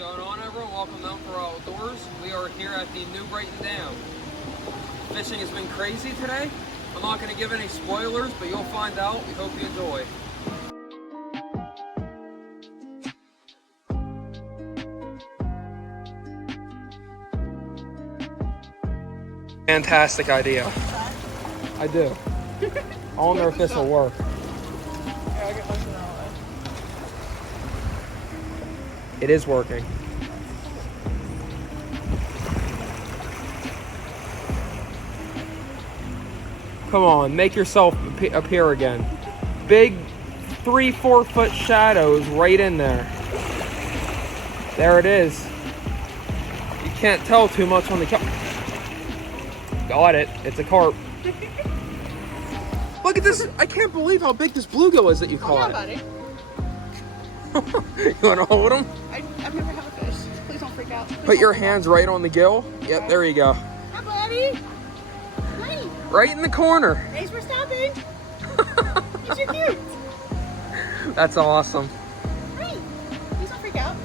going on, everyone? Welcome down for Outdoors. We are here at the new Brighton Dam. Fishing has been crazy today. I'm not going to give any spoilers, but you'll find out. We hope you enjoy. Fantastic idea. I do. I wonder if this will work. It is working. Come on, make yourself appear again. Big 3-4 foot shadows right in there. There it is. You can't tell too much on the camera. Got it. It's a carp. Look at this. I can't believe how big this bluegill is that you caught. Buddy. You want to hold him? I've never had a fish. Please don't freak out. Please Put your hands right on the gill. Yep, there you go. Hi, buddy. Hi. Right in the corner. Thanks for stopping. You're so cute. That's awesome. Hi. Please don't freak out.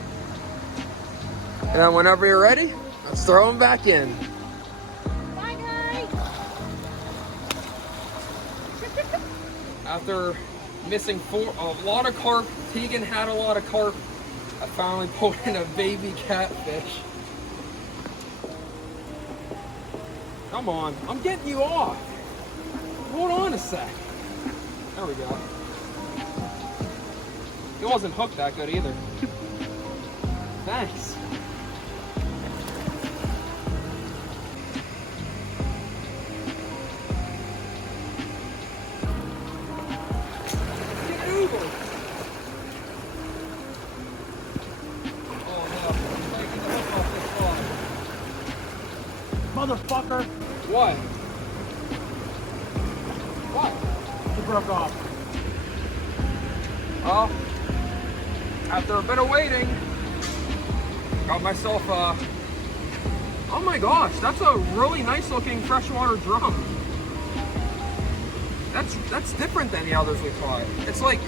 And then whenever you're ready, let's throw him back in. Bye, guys. After missing a lot of carp, Tegan had a lot of carp. I finally pulled in a baby catfish. Come on, I'm getting you off. Hold on a sec. There we go. He wasn't hooked that good either. Thanks. Get over. Motherfucker! What? What? It broke off. Oh, after a bit of waiting, got myself a, oh my gosh, that's a really nice looking freshwater drum. That's different than the others we caught. It's like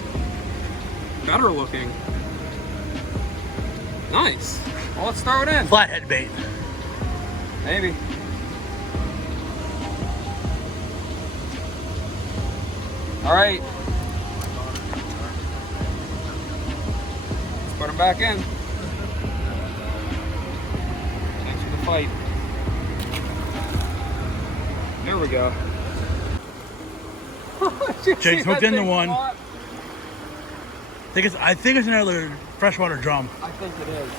better looking. Nice. Well, let's throw it in. Flathead bait. Maybe. All right. Let's put him back in. Thanks for the fight. There we go. Jake's hooked into one. I think it's another freshwater drum. I think it is.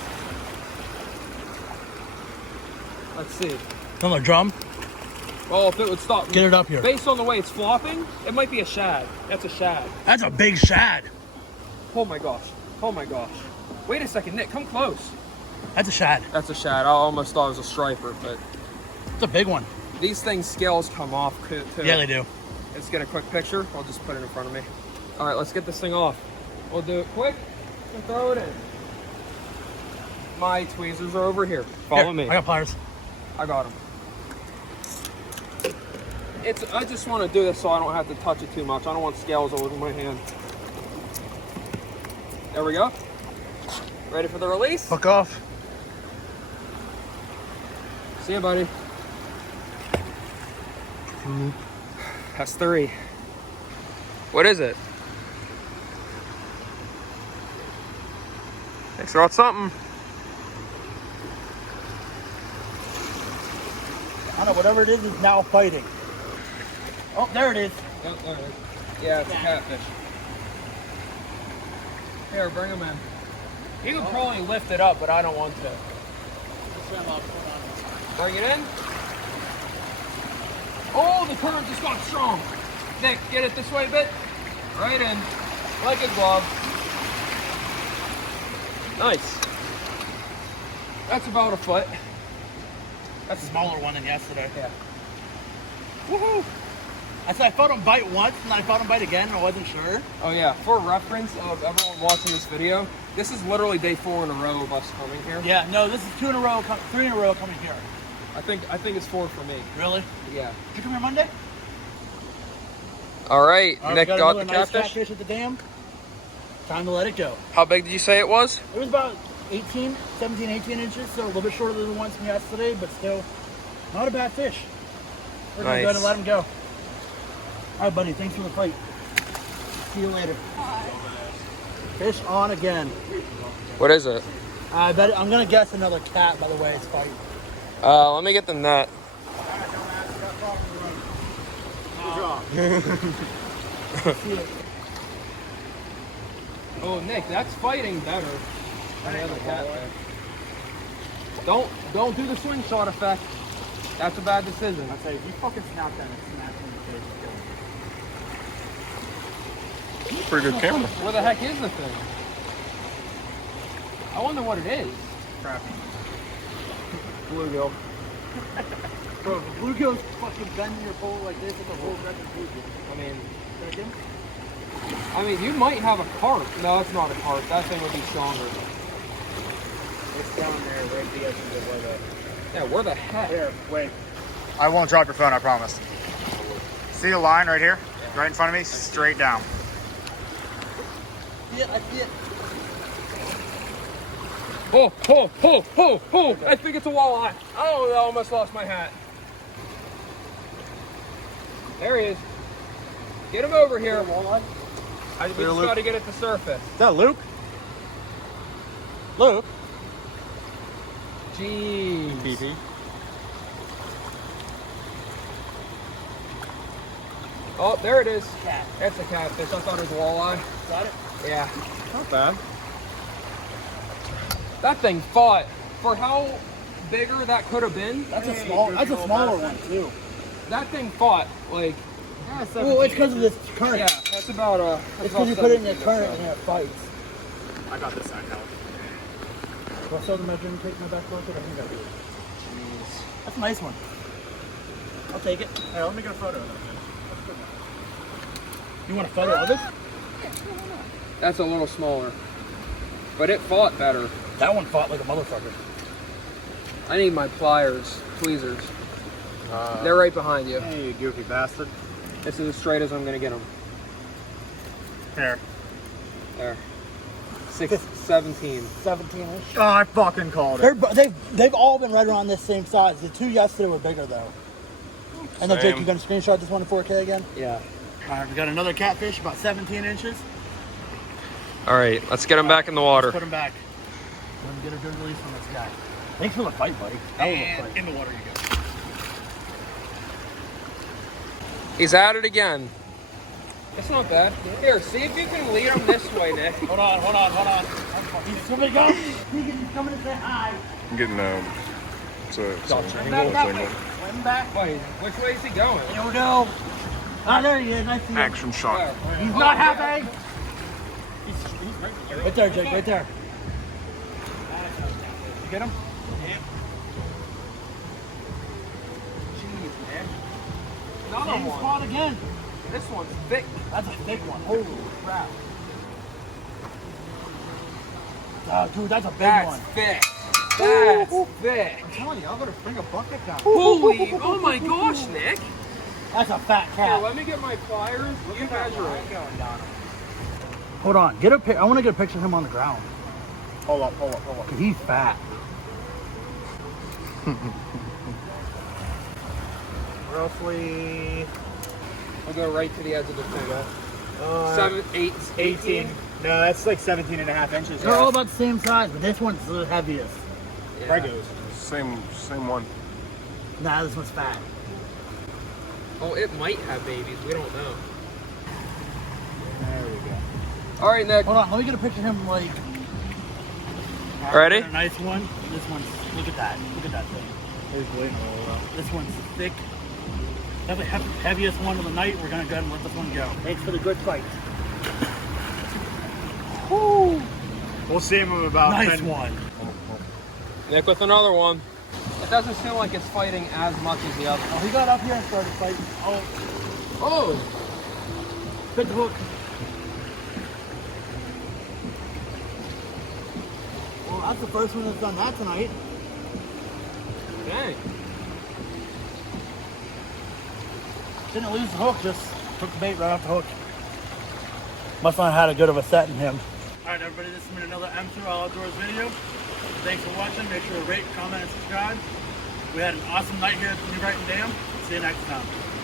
Let's see. Another drum? Well, if it would stop. Get it up here. Based on the way it's flopping, it might be a shad. That's a shad. That's a big shad. Oh my gosh. Oh my gosh. Wait a second, Nick, come close. That's a shad. That's a shad. I almost thought it was a striper, but It's a big one. these things scales come off too. Yeah, they do. Let's get a quick picture. I'll just put it in front of me. All right, let's get this thing off. We'll do it quick and throw it in. My tweezers are over here. Follow me. I got pliers. I got them. I just want to do this so I don't have to touch it too much. I don't want scales all over my hand. There we go. Ready for the release? Hook off. See ya, buddy. That's 3. What is it? Thanks for something. I don't know, whatever it is now fighting. Oh, there it is. Oh, there it is. Yeah, it's a catfish. Here, bring him in. You can probably lift it up, but I don't want to. Bring it in. Oh, the current just got strong. Nick, get it this way a bit. Right in. Like a glove. Nice. That's about a foot. That's a smaller one than yesterday. Yeah. Woohoo! I said I felt him bite once, and I felt him bite again, and I wasn't sure. Oh yeah, for reference of everyone watching this video, this is literally day 4 in a row of us coming here. Yeah, no, this is 2 in a row, 3 in a row coming here. I think it's 4 for me. Really? Yeah. Did you come here Monday? All right, Nick we got the nice catfish. catfish at the dam. Time to let it go. How big did you say it was? It was about 17, 18 inches, so a little bit shorter than the ones from yesterday, but still not a bad fish. We're gonna go ahead and let him go. All right, buddy, thanks for the fight. See you later. Fish on again. What is it? I bet I'm gonna guess another cat by the way it's fighting. Let me get the net. Oh, Nick, that's fighting better than the other catfish. Don't do the swing shot effect. That's a bad decision. I'll tell you, if you fucking snap that and smash me in the face, Pretty good camera. Where the heck is the thing? I wonder what it is. crappy. Bluegill. Bro, if a bluegill's fucking bending your pole like this, it's a whole record bluegill. I mean, you might have a carp. No, it's not a carp. That thing would be stronger. It's down there, right at the edge of the weather. Yeah, where the heck? Here, wait. I won't drop your phone, I promise. See the line right here? Right in front of me? Straight down. Yeah, I see it. Oh! I think it's a walleye. Oh, I almost lost my hat. There he is. Get him over here. Walleye? We just got to get it to surface. Is that Luke? Luke? Jeez. BB. Oh, there it is. Cat. That's a catfish. I thought it was a walleye. Got it? Yeah. Not bad. That thing fought. For how bigger that could have been, That's a smaller one too. that thing fought. Like, Well, it's because of this current. yeah, that's about It's because you put it in the current and it fights. I got this side now. Do I show the measuring tape in my back pocket? I think I do. That's a nice one. I'll take it. Hey, let me get a photo of that. You want a photo of it? That's a little smaller. But it fought better. That one fought like a motherfucker. I need my pliers, tweezers. They're right behind you. Hey, you goofy bastard. This is as straight as I'm gonna get them. Here. There. 17. 17-ish. Oh, I fucking called it. They've all been right around this same size. The two yesterday were bigger though. And then Jake, you gonna screenshot this one in 4K again? Yeah. All right, we got another catfish, about 17 inches. All right, let's get him back in the water. Put him back. Let me get a good release on this guy. Thanks for the fight, buddy. That was a And fight. in the water you go. He's at it again. That's not bad. Here, see if you can lead him this way, Nick. Hold on. He's coming to go. He's coming to say hi. I'm getting it's a Back that way. Let him back. Wait, which way is he going? Here we go. Ah, there he is. I see him. action shot. Where? He's not happy. He's right there, Jake. Right there. You get him? Jeez, man. Another Same one. spot again. This one's thick. That's a thick one. Holy crap. Oh, dude, that's a big That's one. thick. That's thick. I'm telling you, I'm gonna bring a bucket down. Holy, oh my gosh, Nick. That's a fat Here, cat. let me get my pliers. You measure it. Hold on, I want to get a picture of him on the ground. Hold up. 'Cause he's fat. Roughly I'll go right to the edge of the thing. 7, 8, 18. No, that's like 17 and a half inches. They're all about the same size, but this one's the heaviest. Regos. Same one. Nah, this one's fat. Oh, it might have babies. We don't know. There we go. All right, Nick. Hold on, let me get a picture of him like. Ready? A nice one. This one's. Look at that. Look at that thing. Here's bleeding a little bit. This one's thick. Definitely heaviest one of the night. We're gonna go ahead and let this one go. Thanks for the good fight. Woo! We'll see him in about Nice 10. one. Nick with another one. It doesn't seem like it's fighting as much as the other. Oh, he got up here and started fighting. Oh, Oh, good hook. Well, that's the first one that's done that tonight. dang. Didn't lose the hook, just took the bait right off the hook. Must not have had a good of a set in him. All right, everybody, this has been another M2 All Outdoors video. Thanks for watching. Make sure to rate, comment, and subscribe. We had an awesome night here at the New Brighton Dam. See you next time.